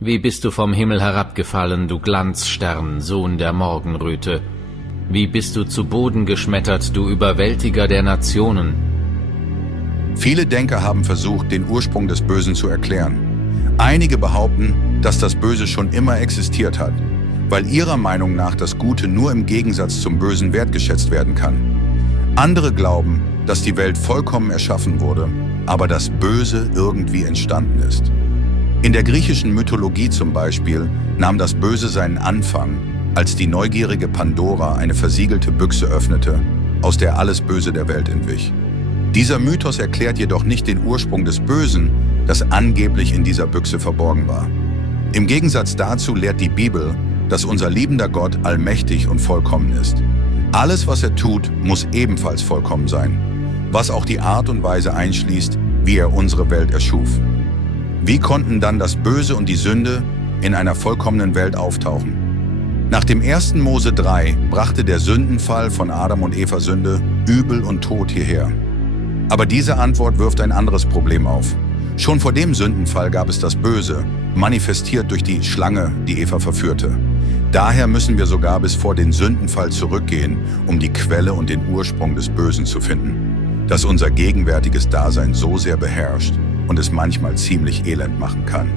Wie bist du vom Himmel herabgefallen, du Glanzstern, Sohn der Morgenröte? Wie bist du zu Boden geschmettert, du Überwältiger der Nationen? Viele Denker haben versucht, den Ursprung des Bösen zu erklären. Einige behaupten, dass das Böse schon immer existiert hat, weil ihrer Meinung nach das Gute nur im Gegensatz zum Bösen wertgeschätzt werden kann. Andere glauben, dass die Welt vollkommen erschaffen wurde, aber das Böse irgendwie entstanden ist. In der griechischen Mythologie zum Beispiel nahm das Böse seinen Anfang, als die neugierige Pandora eine versiegelte Büchse öffnete, aus der alles Böse der Welt entwich. Dieser Mythos erklärt jedoch nicht den Ursprung des Bösen, das angeblich in dieser Büchse verborgen war. Im Gegensatz dazu lehrt die Bibel, dass unser liebender Gott allmächtig und vollkommen ist. Alles, was er tut, muss ebenfalls vollkommen sein, was auch die Art und Weise einschließt, wie er unsere Welt erschuf. Wie konnten dann das Böse und die Sünde in einer vollkommenen Welt auftauchen? Nach dem 1. Mose 3 brachte der Sündenfall von Adam und Eva Sünde, Übel und Tod hierher. Aber diese Antwort wirft ein anderes Problem auf. Schon vor dem Sündenfall gab es das Böse, manifestiert durch die Schlange, die Eva verführte. Daher müssen wir sogar bis vor den Sündenfall zurückgehen, um die Quelle und den Ursprung des Bösen zu finden, das unser gegenwärtiges Dasein so sehr beherrscht und es manchmal ziemlich elend machen kann.